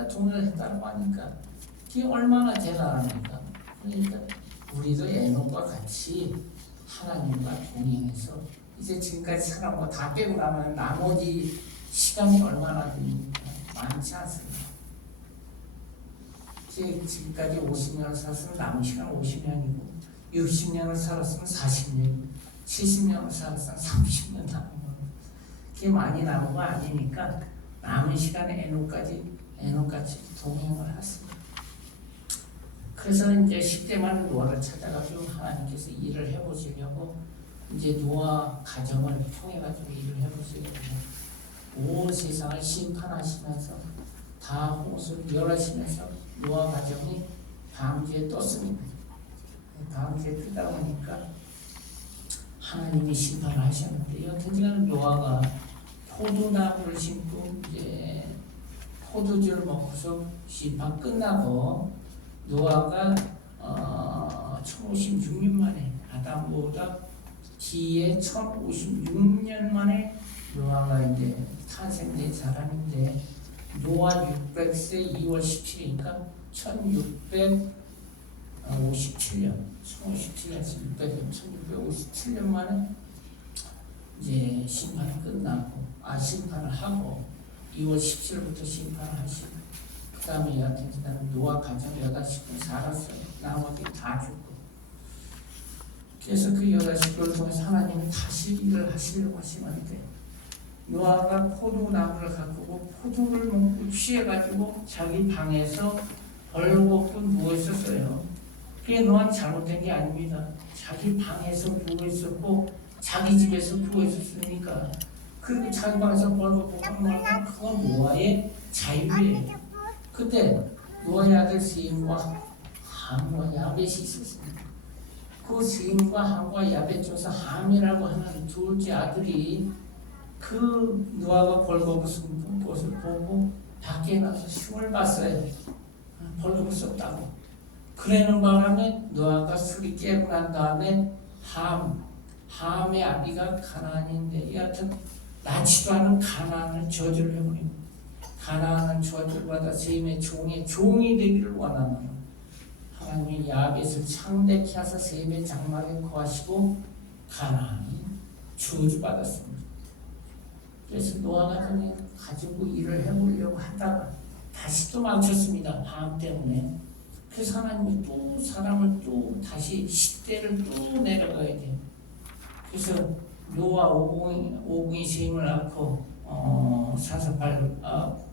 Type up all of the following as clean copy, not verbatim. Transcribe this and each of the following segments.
자기가 돈을 했다고 하니까 그게 얼마나 대단합니까? 그러니까 우리도 에녹과 같이 하나님과 동행해서 이제 지금까지 살아온 거 다 빼고 나면 나머지 시간이 얼마나 됩니까? 많지 않습니다. 지금까지 50년을 살았으면 남은 시간 50년이고 60년을 살았으면 40년, 70년을 살았으면 30년 남은 거예요. 그게 많이 남은 거 아니니까 남은 시간에 에녹같이 동행을 했습니다. 그래서 이제 10대만 노아를 찾아가지고 하나님께서 일을 해보시려고 이제 노아 가정을 통해가지고 일을 해보시려고 온 세상을 심판하시면서 다 홍수를 멸하시면서 노아 가정이 방주에 떴습니다. 방주에 뜨다 보니까 하나님이 심판을 하셨는데 여튼간 노아가 포도나무를 심고 이제 포도주를 먹고서 심판 끝나고 노아가 1056년 만에 아담보다 뒤에 1056년 만에 노아가 이제 탄생된 사람인데 노아 600세 2월 17일이니까 1657년 1657년 만에 이제 심판이 끝나고 심판을 하고 2월 17일부터 심판을 하시고 그 다음에 여하튼 노아 가정 8식구 살았어요. 나머지 다 죽고 그래서 그 8식구를 통해서 하나님은 다시 일을 하시려고 하시는데 노아가 포도나무를 가꾸고 포도를 먹고 취해가지고 자기 방에서 벌겋고 누워있었어요. 그게 노아는 잘못된 게 아닙니다. 자기 방에서 누워있었고 자기 집에서 누워있었으니까 그리고 자기 방에서 벌겋고 먹으면 그건 노아의 자유예요. 그때 노아의 아들 셈과 함과 야벳이 있었습니다. 그 셈과 함과 야벳 중에서 함이라고 하는 둘째 아들이 그 노아가 벌거벗은 것을 보고 밖에 나서 흉을 봤어요. 벌거벗었다고. 그러는 바람에 노아가 술이 깨고 난 다음에 함의 아비가 가나안인데 여하튼 낳지도 않은 가나안을 저주를 해버리고 가나안은 저주를 받아 셈의 종이 되기를 원하는 하나님이 야벳을 창대케 하사 셈의 장막에 거하시고 가나안이 저주받았습니다. 그래서 노아가 가지고 일을 해보려고 하다가 다시 또 망쳤습니다. 밤 때문에. 그래서 하나님이 또 사람을 또 다시 시대를 또 내려가야 돼요. 그래서 노아 5공이 셈을 낳고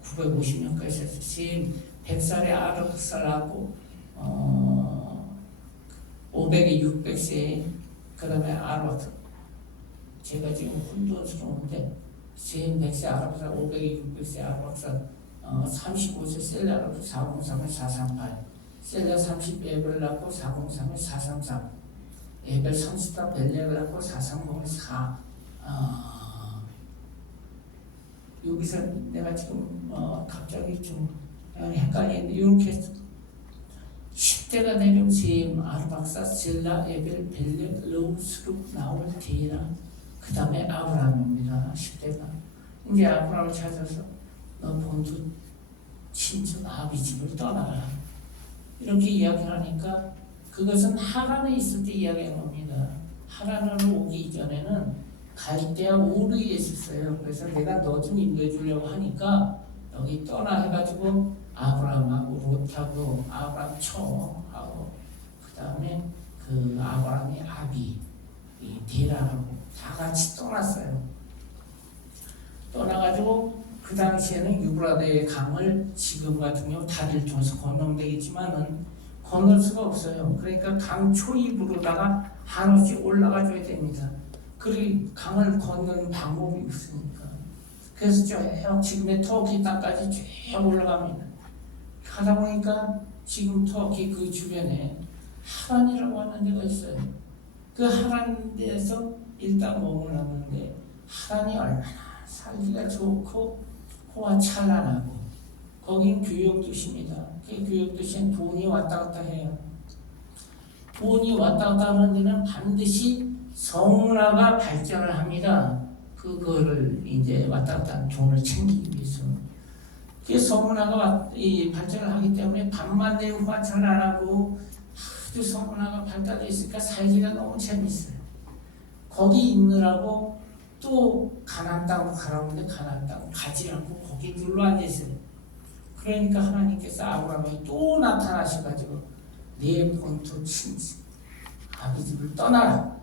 950년까지 했어요. 셈 100살에 아르박살 낳고 500에 600세에 그 다음에 아르박살 제가 지금 혼돈스러운데 셈 100세 아르박살 500에 600세 아르박살 35세 셀라 낳고 403에 438 셀라 30에벨 낳고 403에 433 에벨 30다 벨레를 낳고 430에 4 여기서 내가 지금 갑자기 좀 헷갈리는데 이렇게 10대가 되면 셈, 아르박사, 셀라, 에벨, 벨레, 르우, 스룩, 나올, 데이라 그 다음에 아브라함입니다. 10대가 이제 아브라함을 찾아서 너 본토 친척 아비 집을 떠나라 이렇게 이야기하니까 그것은 하란에 있을 때 이야기한 겁니다. 하란으로 오기 이전에는 갈대아 우르에 있었어요. 그래서 내가 너 좀 인도해 주려고 하니까 여기 떠나 해가지고 아브라함하고 롯하고 아브라함 처하고 그 다음에 그 아브라함의 아비 데라하고 다 같이 떠났어요. 떠나가지고 그 당시에는 유브라데의 강을 지금 같은 경우 다리를 통해서 건너면 되겠지만은 건널 수가 없어요. 그러니까 강 초입으로다가 한없이 올라가줘야 됩니다. 그리고 강을 건너는 방법이 없으니까. 그래서 쭉 지금의 터키 땅까지 쭉 올라갑니다. 하다 보니까 지금 터키 그 주변에 하란이라고 하는 데가 있어요. 그 하란 데에서 일단 머물렀는데 하란이 얼마나 살기가 좋고 호화찬란하고 거긴 교역도시입니다. 그 교역도시엔 돈이 왔다 갔다 해요. 돈이 왔다 갔다 하는 데는 반드시 성문화가 발전을 합니다. 그거를 이제 왔다 갔다 하는 돈을 챙기기 위해서. 그게 서문화가 이 발전을 하기 때문에 밤만 되면 관찰 안 하고 아주 서문화가 발달되어 있으니까 살기가 너무 재밌어요. 거기 있느라고 또 가나안 땅으로 가라고 하는데 가나안 땅으로 가지 않고 거기 눌러 앉아 있어요. 그러니까 하나님께서 아브라함에게 또 나타나셔가지고 네 본토 친지 아비 집을 떠나라.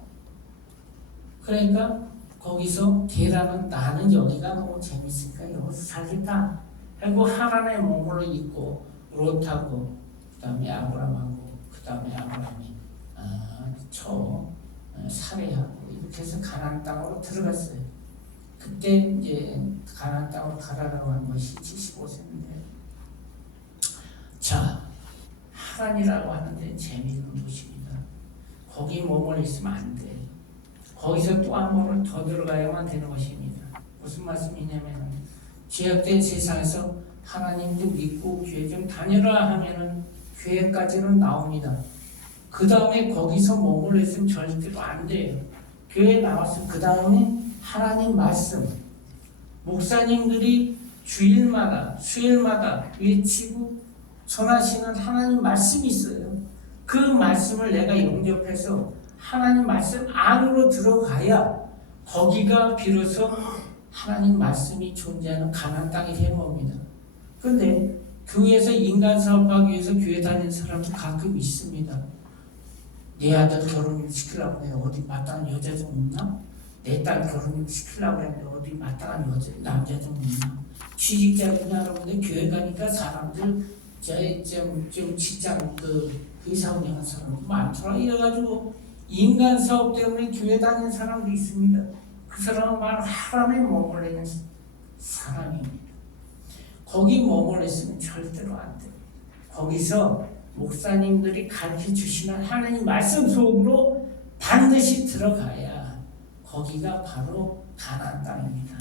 그러니까 거기서 게라는 나는 여기가 너무 재밌으니까 여기서 살겠다 하고 하란에 머물러 있고 롯하고 그 다음에 아브라함하고 그 다음에 아브라함이 살해하고 이렇게 해서 가나안 땅으로 들어갔어요. 그때 이제 가나안 땅으로 가라라고 한 것이 75세인데 자 하란이라고 하는데 재미있는 도시입니다. 거기 머물러 있으면 안 돼. 거기서 또 한 번을 더 들어가야만 되는 것입니다. 무슨 말씀이냐면 죄악된 세상에서 하나님도 믿고 교회 좀 다녀라 하면은 교회까지는 나옵니다. 그 다음에 거기서 머물러 있으면 절대로 안 돼요. 교회에 나왔으면 그 다음에 하나님 말씀 목사님들이 주일마다 수요일마다 외치고 전하시는 하나님 말씀이 있어요. 그 말씀을 내가 용접해서 하나님 말씀 안으로 들어가야 거기가 비로소 하나님 말씀이 존재하는 가나안 땅이 되는 겁니다. 그런데 교회에서 인간 사업하기 위해서 교회 다니는 사람도 가끔 있습니다. 내 아들 결혼을 시키려고 해 어디 마땅한 여자 좀 없나? 내 딸 결혼을 시키려고 했는데 어디 마땅한 남자 좀 없나? 취직자이냐 여러분들 교회 가니까 사람들 좀 직장 의사 운영하는 사람도 많더라. 이래가지고 인간 사업 때문에 교회 다니는 사람도 있습니다. 그 사람은 바로 하란에 머물러 있는 사람입니다. 거기 머물러 있으면 절대로 안 돼요. 거기서 목사님들이 가르쳐 주시는 하나님 말씀 속으로 반드시 들어가야 거기가 바로 가나안 땅입니다.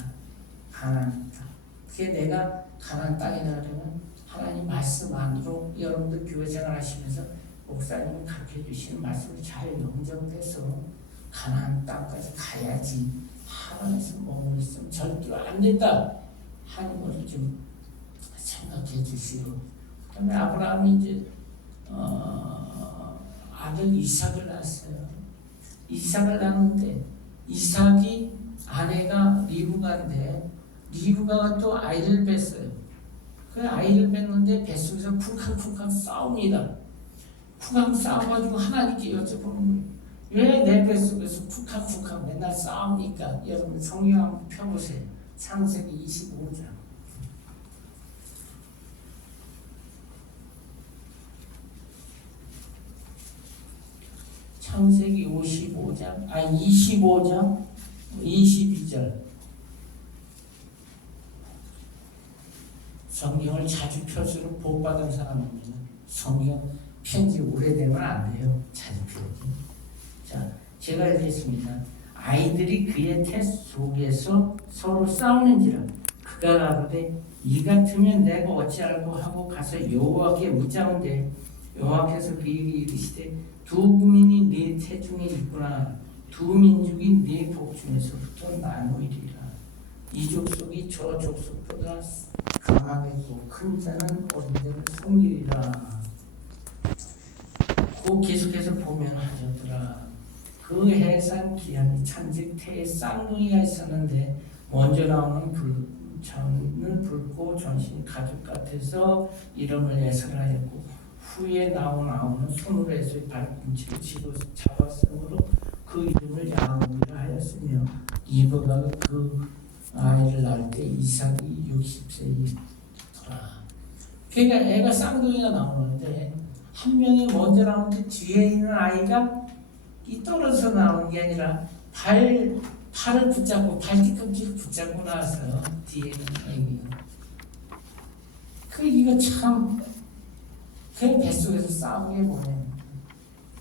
가나안 땅. 그게 내가 가나안 땅이라 그러면 하나님 말씀 안으로 여러분들 교회 생활 하시면서 목사님이 가르쳐 주시는 말씀을 잘 영접해서 가나안 땅까지 가야지 하란에서 머물러 있으면 절대로 안 된다 하는 것을 좀 생각해 주시오. 그 다음에 아브라함이 이제 아들 이삭을 낳았어요. 이삭을 낳았는데 이삭이 아내가 리브가인데 리브가가 또 아이를 뺐어요. 그 아이를 뺐는데 뱃속에서 쿵쾅쿵쾅 싸웁니다. 쿵쾅 싸워가지고 하나님께 여쭤보는 거예요. 왜 내 뱃속에서 쿵쾅쿵쾅 맨날 싸웁니까? 여러분 성경 한번 펴보세요. 창세기 25장. 창세기 25장, 25장 22절. 성경을 자주 펼수록 복받은 사람입니다. 성경 편지 오래되면 안 돼요. 자주 펴기. 자, 제가 읽겠습니다. 아이들이 그의 태 속에서 서로 싸우는지라 그가 가로되 이 같으면 내가 어찌하고 하고 가서 여호와께 묻자온대 여호와께서 그에게 이르시되 두 국민이 네 태중에 있구나 두 민족이 네 복중에서부터 나누리라 이 족속이 저 족속보다 강하겠고 큰 자는 어린 자를 섬기리라. 그 계속해서 보면 하셨더라. 그 해산 기한이 찬직 태에 쌍둥이가 있었는데 먼저 나오는 저는 붉고 전신이 가죽 같아서 이름을 예설하였고 후에 나오는 손으로 해서 발꿈치를 치고 잡았으므로 그 이름을 야곱이라 하였으며 리브가가 그 아이를 낳을 때 이삭이 60세이더라. 그러니까 애가 쌍둥이가 나오는데 한 명이 먼저 나오는데 뒤에 있는 아이가 이 떨어져서 나오는 게 아니라 팔을 붙잡고 발뒤꿈치를 붙잡고 나와서 뒤에 있는 아이가 이거 참 그 뱃속에서 싸우게 보내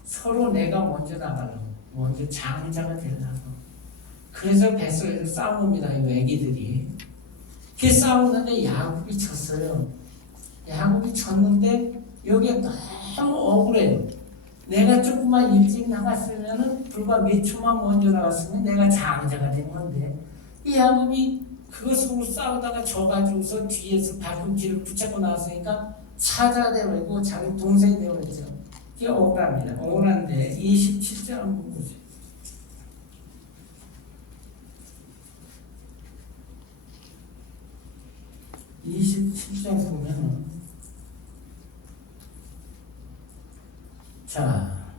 서로 내가 먼저 나가려고 먼저 장자가 되려고 그래서 뱃속에서 싸웁니다. 이 애기들이 그 싸우는데 야곱이 졌어요. 야곱이 졌는데 여기에 너무 억울해요. 내가 조금만 일찍 나갔으면은 불과 몇 초만 먼저 나갔으면 내가 장자가 된 건데 이 야곱이 그것으로 싸우다가 져가지고서 뒤에서 발꿈치를 붙잡고 나왔으니까 사자되고 자기 동생이 되어있죠. 그게 억울합니다. 억울한데 27절 한번 보세요. 27장 보면은 자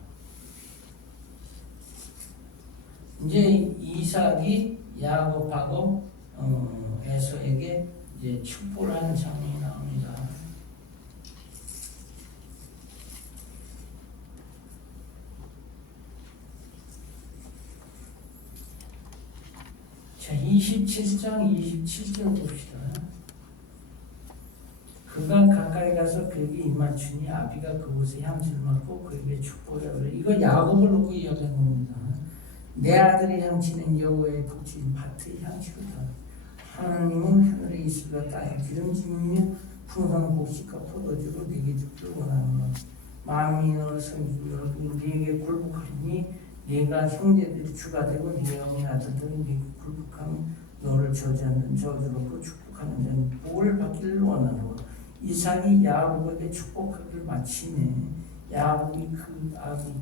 이제 이삭이 야곱하고 에서에게 이제 축복을 하는 장면이 나옵니다. 자 27장 27절 봅시다. 그가 가까이 가서 그에게 입맞추니 아비가 그곳에 향수를 맡고 그에게 축복을 하래. 이거 야곱을 놓고 이야기하는 겁니다. 내 아들의 향치는 여호와의 복진 밭의 향치로다. 하나님은 하늘에 있으라 땅에 기름짐이며 풍성한 곡식과 포도주로 네게 주기를 원하노라. 마음이 너를 섬기고 네게 굴복하리니 네가 형제들이 주가 되고 네 어머니 아들들은 네게 굴복하면 너를 저주하는 저주로 축복하는 자는 복을 받기를 원하노라. 이삭이 야곱에게 축복하기를 마치네. 야곱이 그 아비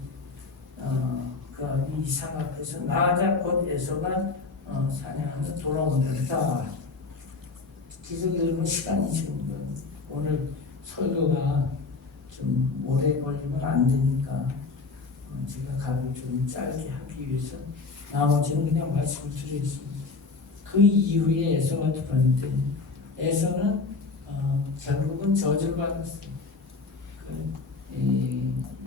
이삭 앞에서 나아자 곧 에서가 사냥하며 돌아온다. 기록 읽으면 시간이 지금 오늘 설교가 좀 오래 걸리면 안 되니까 제가 가고 좀 짧게 하기 위해서 나머지는 그냥 말씀을 드리겠습니다. 그 이후에 에서가 들어왔는데 에서는 결국은 저주를 받았어요.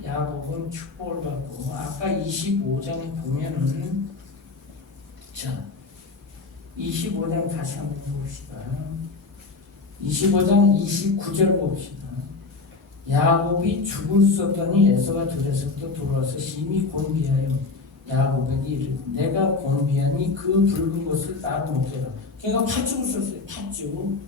야곱은 축복을 받고 아까 25장에 보면은 자 25장 다시 한번 봅시다. 25장 29절 봅시다. 야곱이 죽을 수 없더니 에서가 들에서부터 돌아와서 심히 곤비하여 야곱에게 이르되 내가 곤비하니 그 붉은 것을 나로 먹게라. 걔가 팥죽을 썼어요. 팥죽.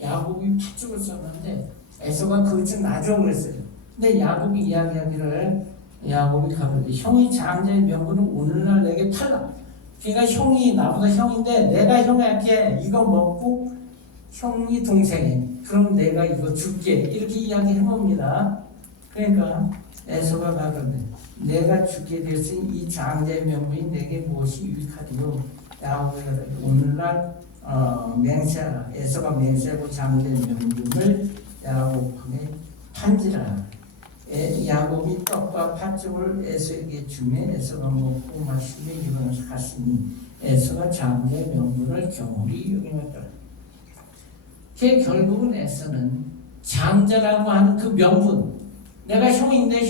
야곱이 팥죽을 썼는데 에서가 그것을 놔줘 그랬어요. 근데 야곱이 이야기하기를 야곱이 가로되 형이 장자의 명분을 오늘날 내게 팔라. 그러니까 형이 나보다 형인데 내가 형에게 이거 먹고 형이 동생이 그럼 내가 이거 줄게 이렇게 이야기해 봅니다. 그러니까 에서가 가로되 내가 주게 되었으니 이 장자의 명분이 내게 무엇이 유익하리요. 야곱이 가로되 오늘날 맹세하라. 에서가 맹세하고 장자의 명분을 야곱에게 판지라. 야곱이 떡과 팥죽을 에서에게 주매 에서가 먹고 마시며 일어나서 갔으니 에서가 장자의 명분을 경홀히 여김했더라. 결국은 에서는 장자라고 하는 그 명분, 내가 형인데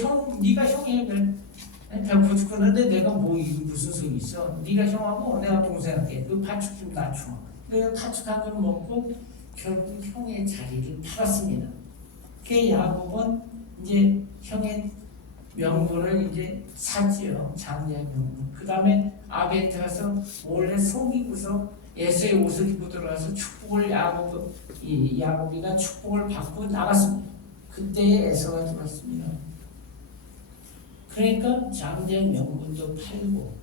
네가 형이야. 배고 죽었는데 내가 뭐 무슨 소리 있어? 네가 형하고 내가 동생할게. 그 팥죽 좀 낮춰. 그래서 팥죽한 걸 먹고 결국 형의 자리를 팔았습니다. 그 야곱은 이제 형의 명분을 이제 샀지요. 장자의 명분. 그 다음에 아베한테 가서 몰래 속이고서 에서의 옷을 입고 들어가서 축복을 야곱이가 축복을 받고 나갔습니다. 그때에 에서가 들어왔습니다. 그러니까 장자의 명분도 팔고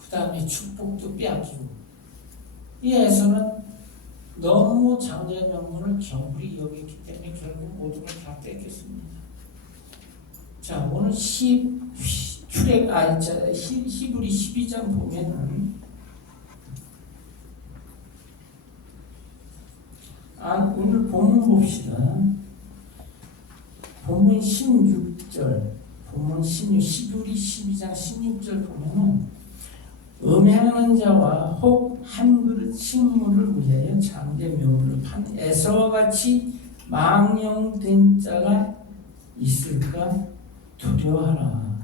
그 다음에 축복도 빼앗기고 이 에서는 너무 장자의 명분을 경홀히 여겼기 때문에 결국 모든 걸 다 뺏겼습니다. 자 오늘 히브리 12장 보면은 오늘 본문 봅시다. 본문 16절, 히브리 12장 16절 보면은 음행하는 자와 혹 한 그릇 식물을 위하여 장자의 명분을 판 에서와 같이 망령된 자가 있을까 두려워하라.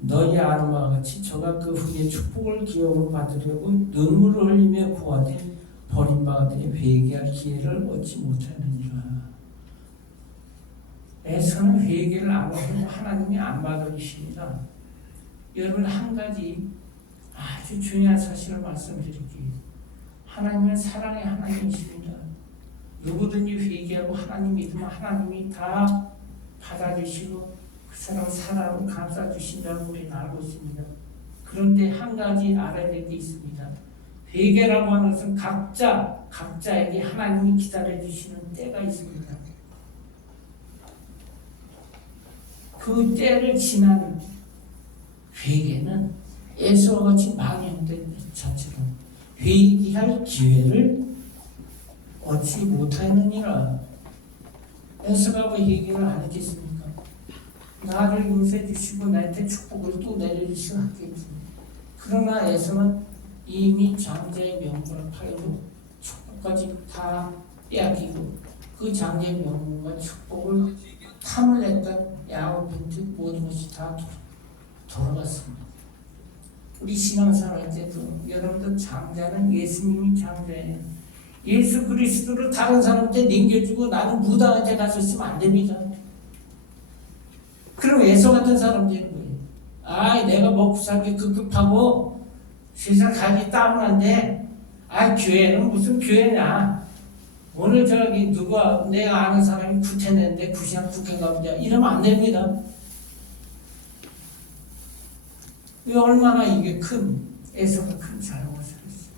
너희 아는 바와 같이 저가 그 후에 축복을 기업으로 받으려고 눈물을 흘리며 구하되 버림받아 회개할 기회를 얻지 못하느니라. 에서는 회개를 안 하고 하나님이 안 받아주십니다. 여러분 한 가지 아주 중요한 사실을 말씀드릴게요. 하나님은 사랑의 하나님이십니다. 누구든지 회개하고 하나님 믿으면 하나님이 다 받아주시고 그 사람 사랑으로 감싸주신다고 우리는 알고 있습니다. 그런데 한 가지 알아야 될 게 있습니다. 회개라고 하는 것은 각자 각자에게 하나님이 기다려주시는 때가 있습니다. 그 때를 지난 회개는 에서와 같이 망령된 자처럼 회개할 기회를 얻지 못하느니라. 에서가 왜 회개를 안 했겠습니까? 나를 용서해 주시고 나한테 축복을 또 내려주시고 하겠지. 그러나 에서는 이미 장자의 명분을 팔고 축복까지 다 빼앗기고 그 장자의 명분과 축복을 탐을 냈던 야곱한테 모든 것이 다 돌아갔습니다. 우리 신앙생활 할 때도 여러분들 장자는 예수님이 장자예요. 예수 그리스도를 다른 사람한테 넘겨주고 나는 무당한테 가서 있으면 안 됩니다. 그럼 에서 같은 사람 되는 거예요. 내가 먹고 살기 급급하고 세상 가기 따분한데 교회는 무슨 교회냐. 오늘 저기 누가 내가 아는 사람이 구태냈는데 구시한 국회가 보자. 이러면 안 됩니다. 얼마나 이게 에서가 큰 잘못을 했어요.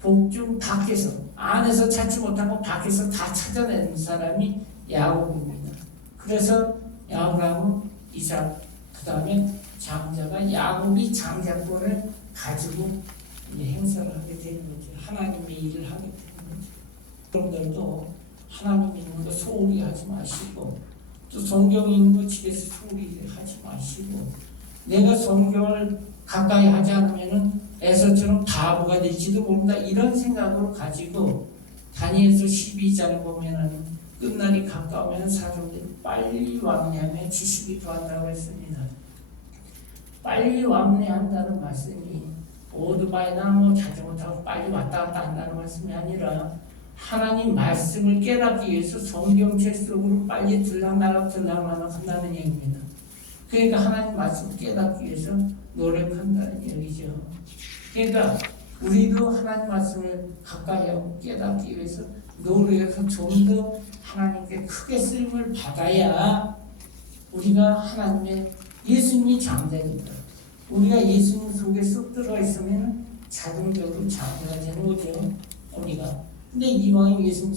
복중 밖에서 안에서 찾지 못하고 밖에서 다 찾아내는 사람이 야곱입니다. 그래서 야곱하고 이삭 그 다음에 장자가 야곱이 장자권을 가지고 행사를 하게 되는 거죠. 하나님의 일을 하게 되는 거죠. 여러분들도 하나님 있는 거 소홀히 하지 마시고 또 성경 있는 거 집에서 소홀히 하지 마시고 내가 성경을 가까이 하지 않으면 에서처럼 바보가 될지도 모른다 이런 생각으로 가지고 다니엘서 12장을 보면은 끝날이 가까우면 사람들이 빨리 왕래하며 지식이 더한다고 했습니다. 빨리 왕래한다는 말씀이 오토바이나 자전거 타고 빨리 왔다 갔다 한다는 말씀이 아니라 하나님 말씀을 깨닫기 위해서 성경책 속으로 빨리 들락날락 한다는 얘기입니다. 그러니까 하나님 말씀을 깨닫기 위해서 노력한다는 얘기죠. 그러니까 우리도 하나님 말씀을 가까이 하고 깨닫기 위해서 노력해서 좀 더 하나님께 크게 쓰임을 받아야 우리가 하나님의 예수님이 장자입니다. 우리가 예수님 속에 쏙 들어가 있으면 자동적으로 장자가 되는 거죠. 우리가. 근데 이왕에 예수님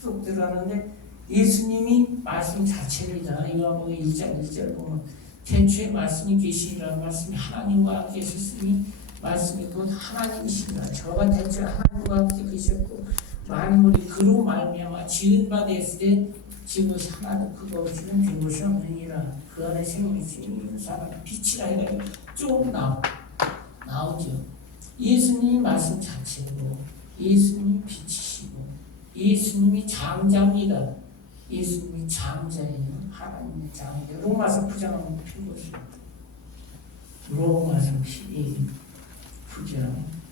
쏙 들어가는데 예수님이 말씀 자체입니다. 요한복음 1장 1절 보면 태초에 말씀이 계시니라. 말씀이 하나님과 함께 계셨으니 말씀이 곧 하나님이시니라. 저가 태초에 하나님과 함께 계셨고 만물이 그로 말미암아 지은 바 되었을 때 지은 것이 하나도 그거 없이는 된 것이 없느니라. 그 안에 생명이 있는 사람 빛이라 해가지고 쭉 나오죠. 예수님이 말씀 자체고 예수님이 빛이시고 예수님이 장자입니다. 예수님이 장자예요. 하나님의 장자. 로마서 9장 한번 펴보세요. 로마서 9장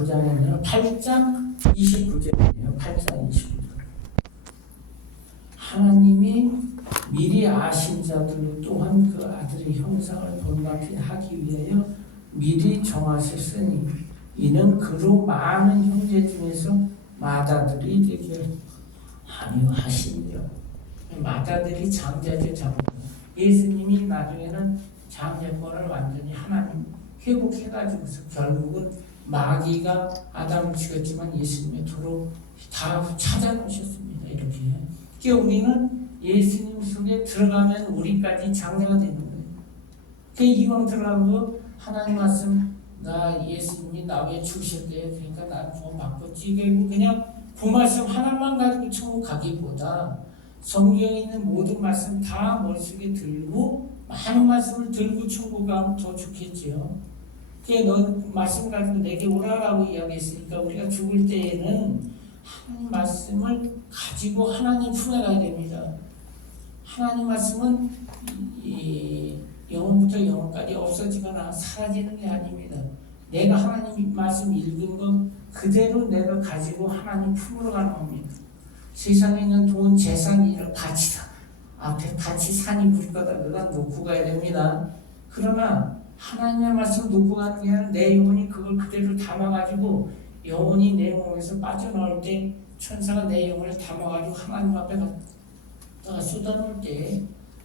9장에는 8장 29절이에요. 8장 29절. 하나님이 미리 아신 자들 또한 그 아들의 형상을 본받게 하기 위하여 미리 정하셨으니 이는 그로 많은 형제 중에서 맏아들이 되게 하니하시니라. 맏아들이 장자죠. 장자. 예수님이 나중에는 장자권을 완전히 하나님 회복해가지고서 결국은 마귀가 아담을 죽였지만 예수님의 도로 다 찾아놓으셨습니다. 이렇게. 그러니까 우리는 예수님 속에 들어가면 우리까지 장자가 되는 거예요. 그 이왕 들어가고 하나님 말씀 나 예수님이 나 왜 죽으셨대요. 그러니까 나 구원받고 지금 그냥 그 말씀 하나만 가지고 천국 가기보다 성경에 있는 모든 말씀 다 머릿속에 들고 많은 말씀을 들고 천국 가면 더 좋겠지요. 너 말씀 가지고 내게 오라라고 이야기했으니까 우리가 죽을 때에는 하나님 말씀을 가지고 하나님 품에 가야 됩니다. 하나님 말씀은 영혼부터 영혼까지 없어지거나 사라지는 게 아닙니다. 내가 하나님 말씀 읽은 것 그대로 내가 가지고 하나님 품으로 가는 겁니다. 세상에 있는 돈, 재산, 이런 가치다. 앞에 같이 산이 부릴 거다. 그건 놓고 가야 됩니다. 그러나 하나님의 말씀 놓고 가는 게 아니라 내 영혼이 그걸 그대로 담아가지고 영혼이 내 몸에서 빠져나올 때 천사가 내 영혼을 담아가지고 하나님 앞에 갖다가 쏟아놓을 때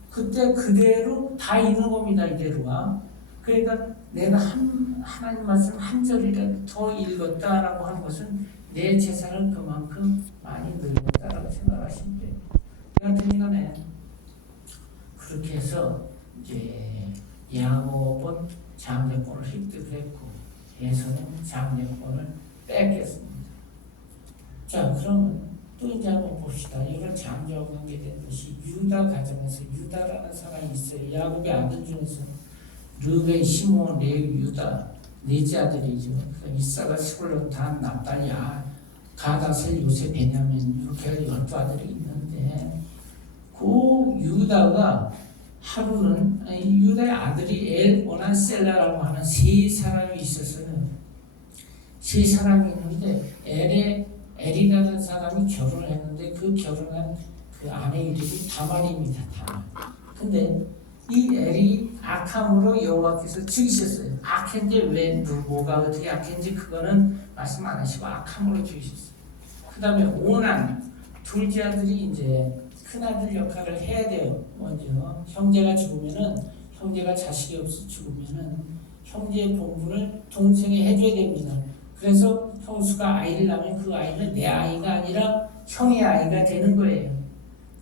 그때 그대로 다 있는 겁니다. 이대로가. 그러니까 내가 하나님 말씀 한 절이라도 더 읽었다라고 하는 것은 내 재산을 그만큼 많이 늘렸다라고 생각하시면 돼요. 여하튼 이간에 그렇게 해서 이제 야곱은 장래권을 획득했고 에서는 장래권을 뺏겼습니다. 자, 그러면 또 이제 한번 봅시다. 이걸 장자와 관계된 것이 유다 가정에서 유다라는 사람이 있어요. 야곱의 아들 중에서 르벤, 시몬, 레위, 유다 넷째 아들이죠. 이사가, 스불론, 단, 납달리, 가다셀, 요셉, 베냐민 이렇게 12아들이 있는데 그 유다가 하루는 유다의 아들이 엘오난 셀라라고 하는 세 사람이 있었어요. 세 사람이 있는데 엘이라는 사람이 결혼을 했는데 그 결혼한 그 아내 이름이 다말입니다. 다말. 근데 이 엘이 악함으로 여호와께서 죽이셨어요. 악했는데 왜 뭐가 어떻게 악했는지 그거는 말씀 안 하시고 악함으로 죽이셨어요. 그 다음에 오난 둘째 아들이 이제 큰아들 역할을 해야 돼요. 먼저 형제가 죽으면은 형제가 자식이 없어 죽으면은 형제의 본분을 동생이 해줘야 됩니다. 그래서 형수가 아이를 낳으면 그 아이는 내 아이가 아니라 형의 아이가 되는 거예요.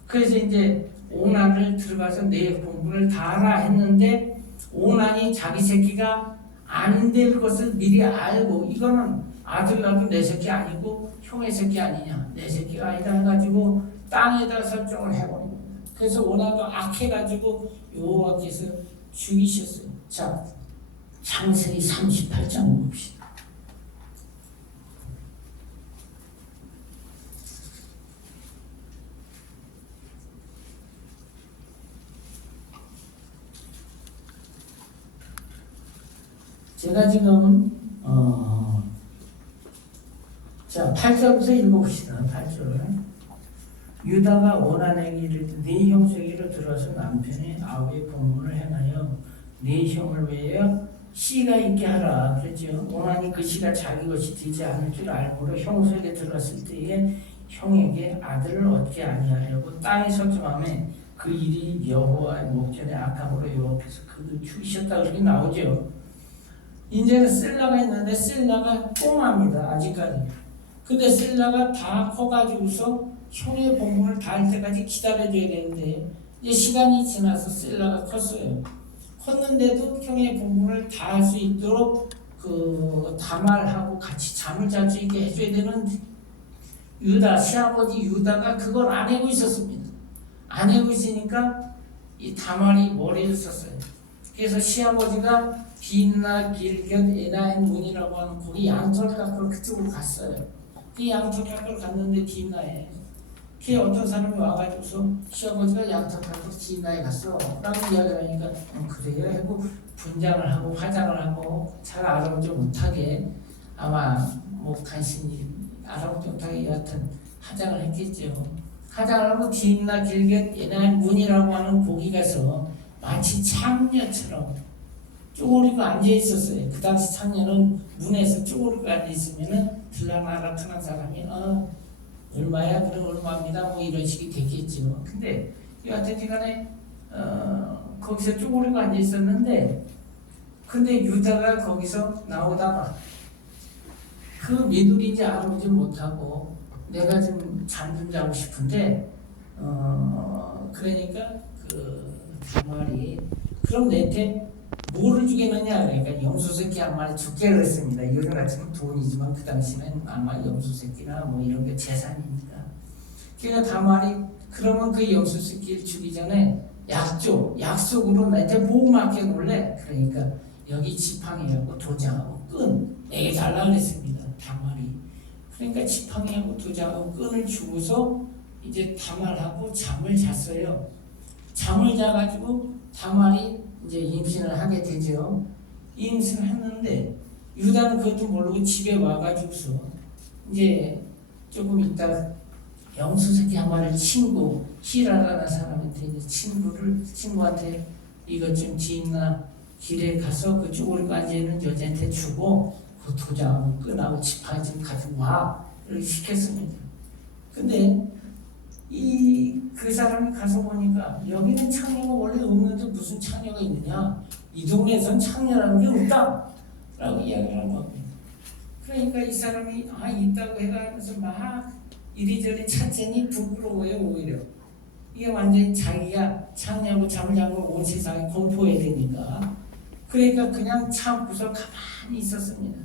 그래서 이제 오난을 들어가서 내 본분을 다 하라 했는데 오난이 자기 새끼가 안 될 것을 미리 알고 이거는 아들 낳아도 내 새끼 아니고 형의 새끼 아니냐 내 새끼가 아니다 해가지고 땅에다 설정을 해버린 겁니다. 그래서 오난도 악해가지고 여호와께서 죽이셨어요. 자, 창세기 38장 봅시다. 제가 지금 자 8절부터 읽어봅시다. 8절. 유다가 오난에게 이르되 네 형제에게로 들어서 남편의 아우의 본분을 행하여 네 형을 위하여 씨가 있게 하라. 그랬죠. 오난이 그 씨가 자기 것이 되지 않을 줄 알므로 형수에게 들어갔을 때에 형에게 아들을 얻게 아니하려고 땅에 설정하며 그 일이 여호와의 목전에 악함으로 여호와께서 그를 죽이셨다 그렇게 나오죠. 이제는 셀라가 있는데 셀라가 꼬마입니다. 아직까지. 근데 셀라가 다 커가지고서 형의 본분을 다 할 때까지 기다려줘야 되는데 이제 시간이 지나서 셀라가 컸어요. 컸는데도 형의 본분을 다 할 수 있도록 그 다말하고 같이 잠을 잘 수 있게 해줘야 되는 유다, 시아버지 유다가 그걸 안 해고 있었습니다. 안 해고 있으니까 이 다말이 머리를 썼어요. 그래서 시아버지가 빈나 길곁 에나인 문이라고 하는 거기 양털 깎으러 그쪽으로 갔어요. 그 양털 깎으러 갔는데 빈나에 그 어떤 사람이 와가지고서 시아버지가 양털 깎으러 빈나에 갔어 라고 이야기를 하니까 그래요 하고 분장을 하고 화장을 하고 잘 알아보지 못하게 아마 뭐 간신히 알아보지 못하게 여하튼 화장을 했겠죠. 화장을 하고 빈나 길곁 에나인 문이라고 하는 거기 가서 마치 창녀처럼 쪼그리고 앉아 있었어요. 그 당시 창녀는 문에서 쪼그리고 앉아 있으면은 들락날락하는 사람이 얼마야? 그럼 얼마입니다. 뭐 이런 식이 됐겠죠. 근데 여하튼 간에 거기서 쪼그리고 앉아 있었는데 근데 유다가 거기서 나오다가 그 며느리인지 알아보지 못하고 내가 좀 잠 좀 자고 싶은데 그러니까 그 말이 그럼 내한테 뭐를 주겠느냐 그러니까 염소새끼 한 마리 줄게 그랬습니다. 요즘 같으면 돈이지만 그 당시는 아마 염소새끼나 뭐 이런 게 재산입니다. 그러니까 다말이 그러면 그 염소새끼를 주기 전에 약속으로 나한테 뭐 맡겨놓을래? 그러니까 여기 지팡이하고 도장하고 끈 내게 달라 그랬습니다. 다말이. 그러니까 지팡이하고 도장하고 끈을 주고서 이제 다말하고 잠을 잤어요. 잠을 자가지고 다말이 이제 임신을 하게 되죠. 임신을 했는데 유다는 그것도 모르고 집에 와가지고서 이제 조금 있다 영수새끼 한 마리를 친구 히라라는 사람한테 이제 친구한테 이것 좀 지인나 길에 가서 그 쪼그리고 앉아있는 여자한테 주고 그 도장 끈하고 지팡이 좀 가지고 와 이렇게 시켰습니다. 근데 그 사람이 가서 보니까 여기는 창녀가 원래 없는데 무슨 창녀가 있느냐, 이 동네에선 창녀라는 게 없다 라고 이야기를 한 겁니다. 그러니까 이 사람이 있다고 해가면서 막 이리저리 찾더니 부끄러워요. 오히려 이게 완전히 자기가 창녀하고 잠을 자고 온 세상에 공포해야 되니까, 그러니까 그냥 참고서 가만히 있었습니다.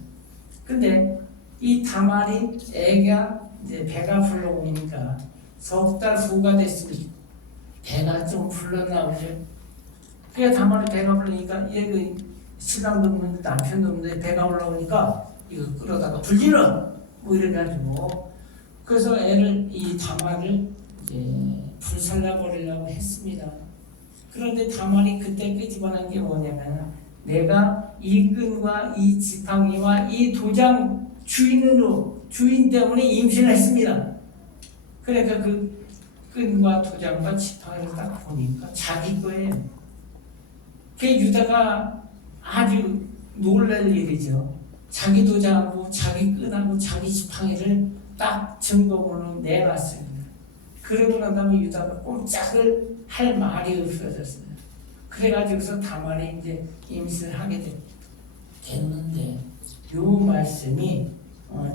근데 이 다말이 애가 이제 배가 불러오니까 석 달 후가 됐으니 배가 좀 불렀나 보죠. 그래 다말이 배가 불르니까 얘 그 신랑도 없는데 남편도 없는데 배가 올라오니까 이거 끌어다가 불리러 뭐 이래가지고, 그래서 이 다말을 이제 불살라 버리려고 했습니다. 그런데 다말이 그때 끄집어낸 게 뭐냐면, 내가 이 끈과 이 지팡이와 이 도장 주인 때문에 임신을 했습니다. 그러니까 그 끈과 도장과 지팡이를 딱 보니까 자기 거예요. 그 유다가 아주 놀랄 일이죠. 자기 도장하고 자기 끈하고 자기 지팡이를 딱 증거문으로 내놨어요. 그러고 난 다음에 유다가 꼼짝을 할 말이 없어졌어요. 그래가지고서 다말이 이제 임신을 하게 됐는데, 요 말씀이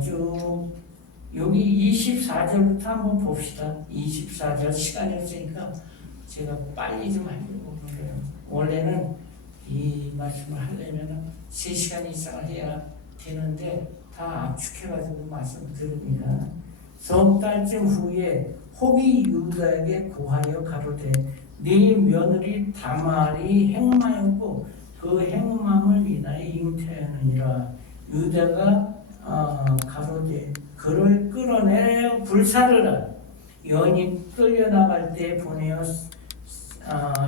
쭉 여기 24절부터 한번 봅시다. 24절 시간이 없으니까 제가 빨리 좀 하려고 그래요. 원래는 이 말씀을 하려면 3시간 이상을 해야 되는데 다 압축해가지고 말씀드립니다. 석 달쯤 후에 혹이 유다에게 고하여 가로되 네 며느리 다말이 행음하였고 그 행음함을 인하여 잉태하느니라. 유다가 가로되 그를 끌어내 불사르라. 연이 끌려나갈 때 보내어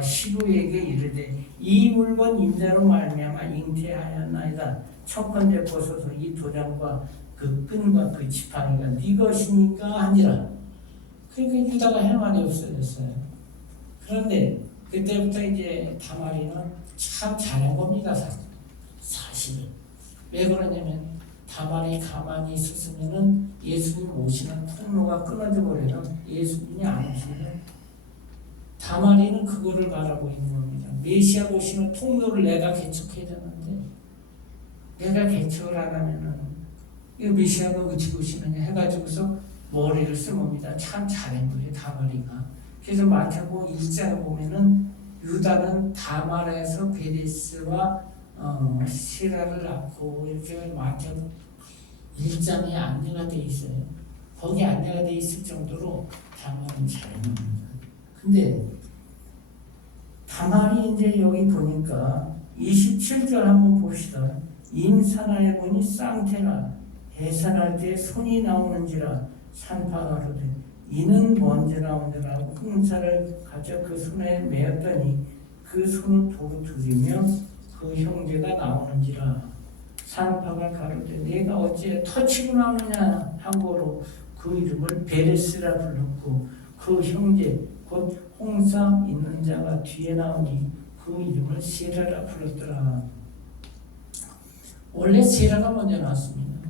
시루에게 이르되 이 물건 임자로 말미암아 잉태하였나이다. 첫 번째 벗어서 이 도장과 그 끈과 그 지팡이가 네 것이니까 하니라. 그러니까 유다가 할 말이 없어졌어요. 그런데 그때부터 이제 다말이는 참 잘한 겁니다. 사실은 왜 그러냐면, 다말이 가만히 있었으면은 예수님 오시는 통로가 끊어져 버려요. 예수님이 안 오시면 다말이는 그거를 바라고 있는 겁니다. 메시아 오시는 통로를 내가 개척해야 되는데, 내가 개척을 안 하면은 이 메시아가 어떻게 오시느냐 해가지고서 머리를 쓴 겁니다. 참 잘한 거예요, 다말이가. 그래서 마태복음 1장에 보면은 유다는 다말에서 베레스와 시라를 낳고 이렇게 마태복음 1장에 안내가 돼 있어요. 거기 안내가 돼 있을 정도로 다말은 잘했습니다. 근데 다말이 이제 여기 보니까 27절 한번 봅시다. 임산하여 보니 쌍태나 해산할 때 손이 나오는지라 산파가로되 이는 먼저 나오느라 홍사를 가져 그 손에 메었더니 그 손을 도로 두리며 그 형제가 나오는지라. 산파가 가로되 내가 어찌 터치고 나오느냐 한고로 그 이름을 베레스라 불렀고 그 형제 곧 홍사 있는 자가 뒤에 나오니 그 이름을 세라라 불렀더라. 원래 세라가 먼저 나왔습니다.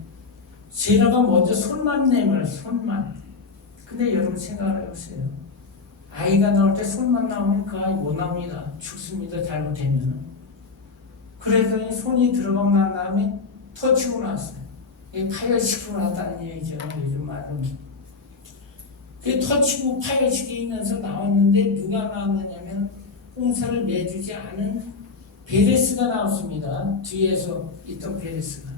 세라가 먼저 손만 내밀어요. 손만. 근데 여러분 생각을 해보세요. 아이가 나올 때 손만 나오면 그 아이 못 나옵니다. 죽습니다. 잘못되면. 그랬더니 손이 들어가고 난 다음에 터치고 나왔어요. 파열시키고 나왔다는 얘기죠. 요즘 말은. 그 터치고 파열시키면서 나왔는데 누가 나왔느냐면 홍사를 내주지 않은 베레스가 나왔습니다. 뒤에서 있던 베레스가.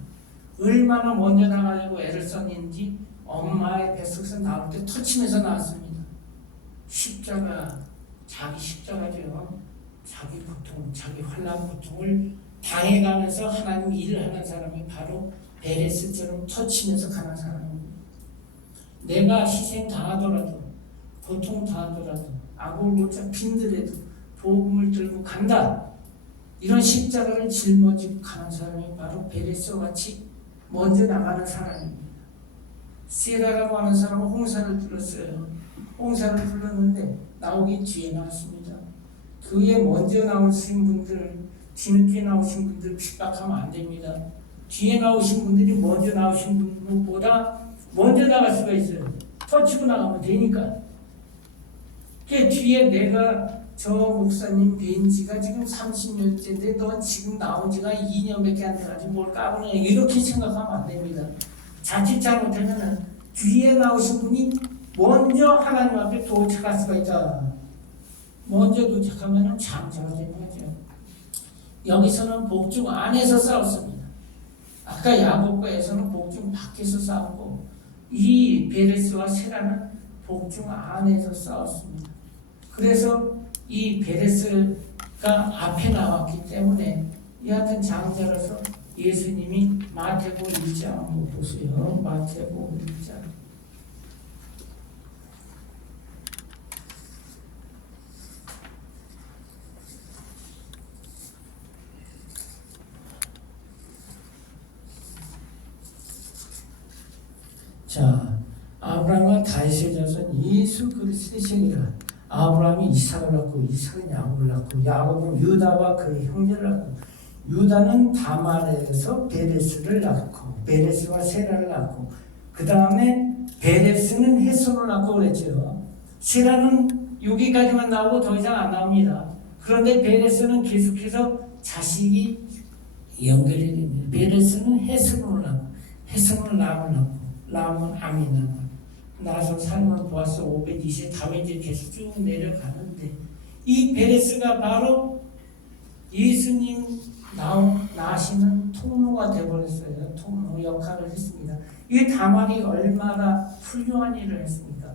얼마나 먼저 나가려고 애를 썼는지 엄마의 뱃속에서 나올 때 터치면서 나왔습니다. 십자가, 자기 십자가죠. 자기 고통, 자기 환난 고통을 당해가면서 하나님 일을 하는 사람이 바로 베레스처럼 터치면서 가는 사람입니다. 내가 희생 당하더라도, 고통 당하더라도, 악을 골자 빈들에도 복음을 들고 간다. 이런 십자가를 짊어지고 가는 사람이 바로 베레스와 같이 먼저 나가는 사람입니다. 세라라고 하는 사람은 홍사를 불렀어요. 홍사를 불렀는데 나오기 뒤에 나왔습니다. 그에 먼저 나오신 분들, 뒤늦게 나오신 분들 핍박하면 안 됩니다. 뒤에 나오신 분들이 먼저 나오신 분보다 먼저 나갈 수가 있어요. 터치고 나가면 되니까. 그 뒤에 내가 저 목사님 뵌 지가 지금 30년째인데 넌 지금 나온 지가 2년밖에 안 돼가지고 뭘 까부냐 이렇게 생각하면 안 됩니다. 자칫 잘못하면 뒤에 나오신 분이 먼저 하나님 앞에 도착할 수가 있다. 먼저 도착하면 장자가 되는 거죠. 여기서는 복중 안에서 싸웠습니다. 아까 야곱과에서는 복중 밖에서 싸웠고 이 베레스와 세라는 복중 안에서 싸웠습니다. 그래서 이 베레스가 앞에 나왔기 때문에 여하튼 장자로서 예수님이 마태복음 1장 한번 보세요. 마태복음 1장. 자, 아브라함과 다윗의 자손 예수 그리스도의 생이라. 아브라함이 이삭을 낳고 이삭은 야곱을 낳고 야곱은 유다와 그의 형제를 낳고 유다는 다말에서 베레스를 낳고 베레스와 세라를 낳고 그 다음에 베레스는 헤손을 낳고 그랬죠. 세라는 여기까지만 나오고 더 이상 안 나옵니다. 그런데 베레스는 계속해서 자식이 연결이 됩니다. 베레스는 헤손을 낳고 헤손은 람을 낳고 람은 아미나 나서 삶을 보아서 520 다윗이 계속 쭉 내려가는데 이 베레스가 바로 예수님 나시는 통로가 되어버렸어요. 통로 역할을 했습니다. 이 다말이 얼마나 훌륭한 일을 했습니까?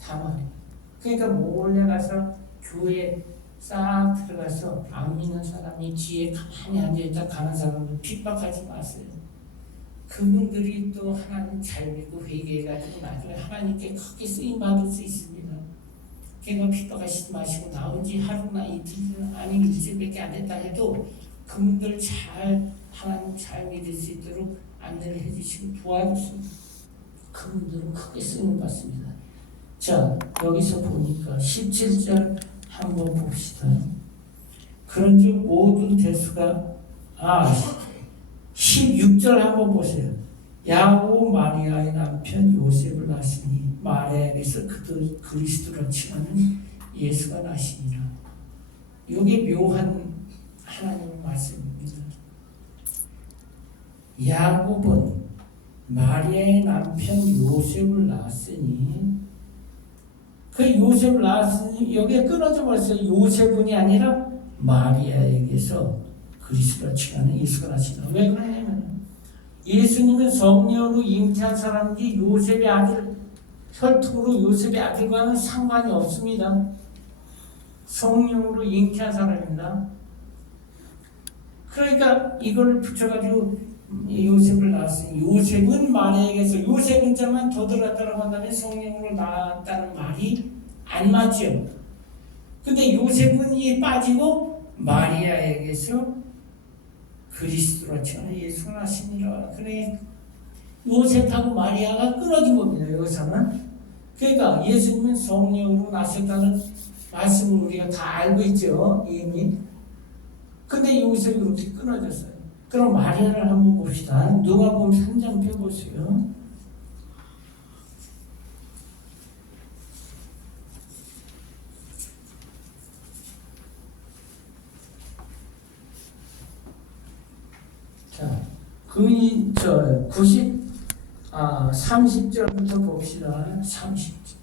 다말이. 그러니까 몰래 가서 교회에 싹 들어가서 안 믿는 사람이 뒤에 가만히 앉아있다 가는 사람을 핍박하지 마세요. 그분들이 또 하나님 잘 믿고 회개해가지고 나중에 하나님께 크게 쓰임받을 수 있습니다. 그러니까 핍박하시지 마시고 나온 지 하루나 이틀 아니 일주일밖에 안 됐다 해도 그분들 잘 하나님 잘 믿을 수 있도록 안내를 해주시고 도와주십니다. 그분들은 크게 쓰임받습니다. 자, 여기서 보니까 17절 한번 봅시다. 그런즉 모든 대수가 16절 한번 보세요. 야곱 마리아의 남편 요셉을 낳으시니 마리아에게서 그리스도를 칭하는 예수가 나시니라. 이게 묘한 하나님의 말씀입니다. 야곱은 마리아의 남편 요셉을 낳았으니 그 요셉을 낳았으니 여기에 끊어져 버렸어요. 요셉은이 아니라 마리아에게서 그리스도를 칭하는 예수가 나시니라. 왜 그러냐면 예수님은 성령으로 잉태한 사람이 요셉의 아들 혈통으로 요셉의 아들과는 상관이 없습니다. 성령으로 잉태한 사람입니다. 그러니까 이걸 붙여가지고 요셉을 낳았으니 요셉은 마리아에게서 요셉은 자만 더 들었다고 한다면 성령으로 낳았다는 말이 안 맞죠. 근데 요셉은 이 빠지고 마리아에게서 그리스도로 칭하는 예수가 나시니라. 그래 요셉하고 마리아가 끊어진 겁니다. 여기서는. 그러니까 예수님은 성령으로 나셨다는 말씀을 우리가 다 알고 있죠. 이미. 근데 요셉이 그렇게 끊어졌어요. 그럼 마리아를 한번 봅시다. 누가복음 3장 펴보세요. 자, 30절부터 봅시다. 30절.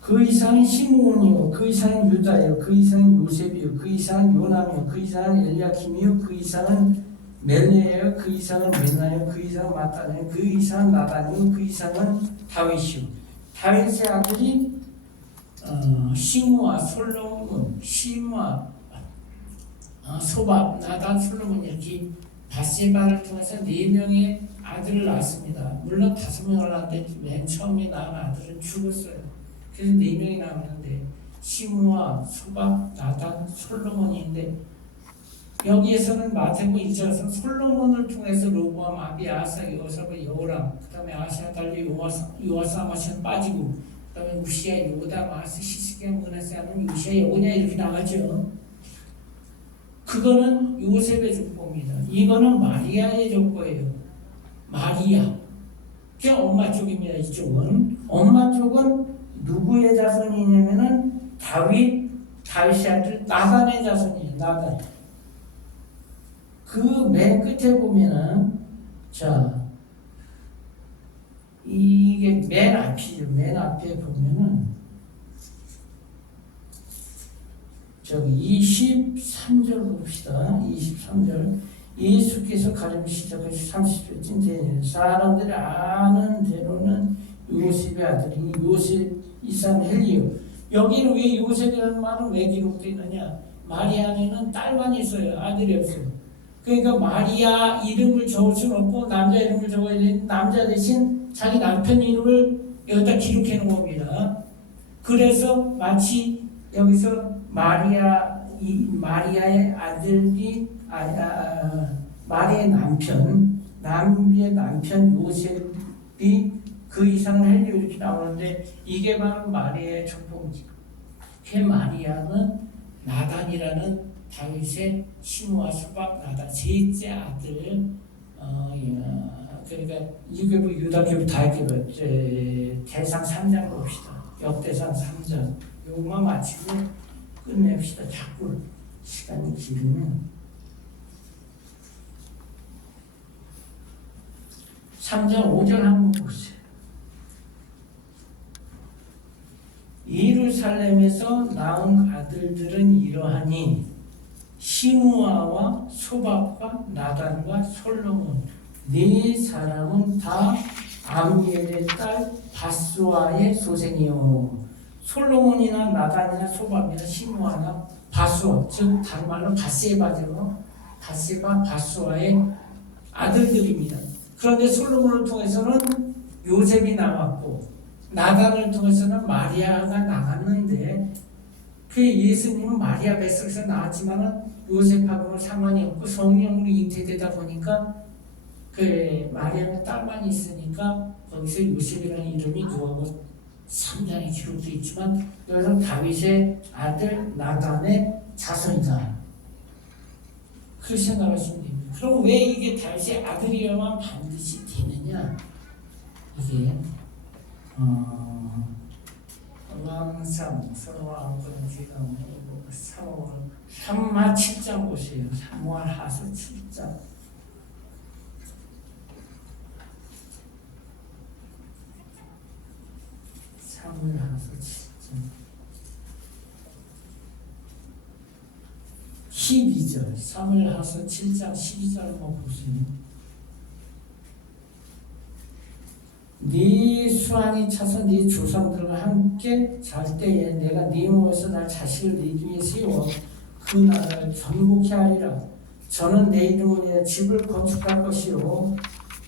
그 이상은 시므온이요, 그 이상은 유다요, 그 이상은 요셉이요, 그 이상은 요남이요, 그 이상은 엘리야킴이요, 그 이상은 멜레예요, 그 이상은 멘나요, 그 이상은 마따나요, 그 이상은 나단이요, 그 이상은 다윗이요. 다윗의 아들이 시므아, 솔로몬, 시므아, 소박, 나단, 솔로몬 이렇게 바세바를 통해서 4명의 아들을 낳았습니다. 물론 5명을 낳았는데 맨 처음에 낳은 아들은 죽었어요. 그래서 4명이 나오는데 시므아, 소박, 나단, 솔로몬인데 여기에서는 마태복음 1장에서 솔로몬을 통해서 로보암, 아비야, 아사, 여호사밧, 여호람, 그 다음에 아시아, 달리, 요아사, 아마시아 빠지고, 그 다음에 우시야, 요담, 아스, 히스기야, 므낫세 하면 요시야, 여호냐 이렇게 나가죠. 그거는 요셉의 족보입니다. 이거는 마리아의 족보예요. 마리아. 그게 엄마 쪽입니다. 이쪽은. 엄마 쪽은 누구의 자손이냐면은 다윗의 아들 나단의 자손이에요. 나단. 그 맨 끝에 보면은 자 이게 맨 앞이죠. 맨 앞에 보면은 저기 23절 봅시다. 23절 예수께서 가르치 시작해서 30절쯤 되네요. 사람들이 아는 대로는 요셉의 아들이 요셉 이산 헬리오. 여기는 왜 요셉이라는 말은 왜 기록되어 있느냐? 마리아에는 딸만 있어요. 아들이 없어요. 그러니까 마리아 이름을 적을 수는 없고 남자 이름을 적어야 되는 남자 대신 자기 남편 이름을 여기다 기록해 놓은 겁니다. 그래서 마치 여기서 마리아의 아들이 마리아의 남편 요셉이 그 이상은 헬리오 이렇게 나오는데 이게 바로 마리아의 족보입니다. 그 마리아는 나단이라는 다윗의 시므와 수박 나단 셋째 아들 그러니까 유교부 유다교부 다교부 대상 3장 봅시다. 역대상 3장 요것만 마치고 끝냅시다. 자꾸 시간이 길으면 3장 5절 한번 보세요. 예루살렘에서 낳은 아들들은 이러하니 시므아와 소박과 나단과 솔로몬 네 사람은 다 암미엘의 딸 바수아의 소생이요. 솔로몬이나 나단이나 소박이나 시므아나 바수아 즉 다른 말로 바세바죠. 바세바 바수아의 아들들입니다. 그런데 솔로몬을 통해서는 요셉이 나왔고 나단을 통해서는 마리아가 나갔는데 그 예수님은 마리아 뱃속에서 나왔지만은 요셉하고는 상관이 없고 성령으로 잉태되다 보니까 그 마리아의 딸만 있으니까 거기서 요셉이라는 이름이 누가복음 3장에 기록되어 있지만 여기서 다윗의 아들 나단의 자손이다. 그렇게 생각하시면 됩니다. 그럼 왜 이게 다윗의 아들이어야만 반드시 되느냐? 이게 왕삼 서로하고 지금 3마 7장 보세요. 3월 하서 7장. 사무엘하서 7장 12절 사무엘하서 7장 12절 한번 보세요. 네 수완이 차서 네 조상들과 함께 잘 때에 내가 네 몸에서 날 자식을 네 중에 세워 그 나라를 견고케 하리라. 저는 내 이름을 위해 집을 건축할 것이요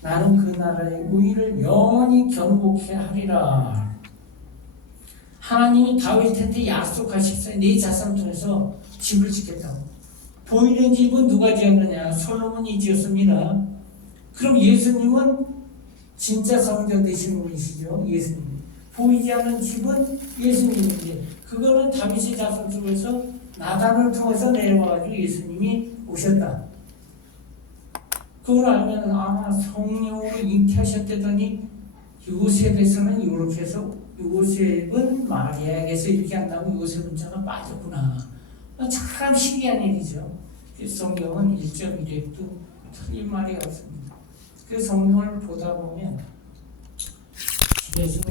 나는 그 나라의 우위를 영원히 견고케 하리라. 하나님이 다윗한테 약속하셨어요. 네 자손을 통해서 집을 짓겠다고. 보이는 집은 누가 지었느냐? 솔로몬이 지었습니다. 그럼 예수님은 진짜 성전 되신 분이시죠. 예수님. 보이지 않는 집은 예수님인데 그거는 다윗의 자손 속에서 나단을 통해서 내려와가지고 예수님이 오셨다. 그걸 알면 성령으로 잉태하셨다더니 요셉에서는 이렇게 해서 요셉은 마리아에게서 이렇게 한다고 요셉은 자가 빠졌구나. 참 신기한 일이죠. 성경은 1.1획도 틀린 말이 없습니다. 그 성경을 보다 보면 집에서